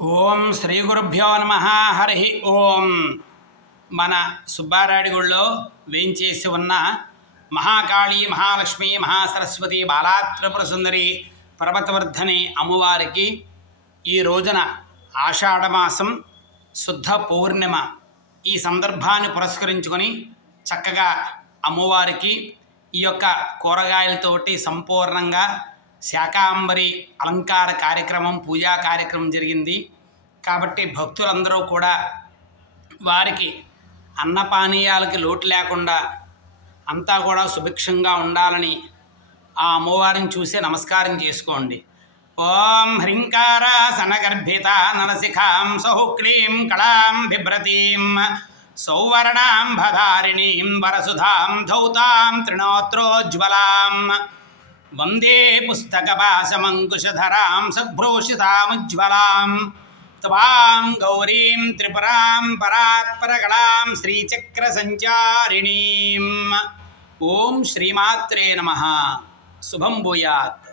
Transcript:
ఓం శ్రీ గురుభ్యో నమ. హరి ఓం. మన సుబ్బారాయుడుగుళ్ళో వేంచేసి ఉన్న మహాకాళి, మహాలక్ష్మి, మహాసరస్వతి, బాలాత్రిపుర సుందరి, పర్వతవర్ధని అమ్మవారికి ఈ రోజున ఆషాఢమాసం శుద్ధ పౌర్ణిమ ఈ సందర్భాన్ని పురస్కరించుకొని చక్కగా అమ్మవారికి ఈ యొక్క కూరగాయలతోటి సంపూర్ణంగా శాకాంబరి అలంకార కార్యక్రమం, పూజా కార్యక్రమం జరిగింది. కాబట్టి భక్తులందరూ కూడా వారికి అన్నపానీయాలకి లోటు లేకుండా అంతా కూడా సుభిక్షంగా ఉండాలని ఆ అమ్మవారిని చూసి నమస్కారం చేసుకోండి. ఓం హ్రీంకార సనగర్భిత నరసిఖాం సౌక్లీం కళాం బిభ్రతీం సౌవర్ణాం భధారిణీం వరసుధాం ధౌతాం త్రినోత్రోజ్వలాం వందే పుస్తకపాశమంకుశధరాం సద్భ్రూషితాముజ్వలాం త్వాం గౌరీం త్రిపురాం పరాత్పరకళాం శ్రీచక్రసంచారిణీం. ఓం శ్రీమాత్రే నమః. శుభం భూయాత్.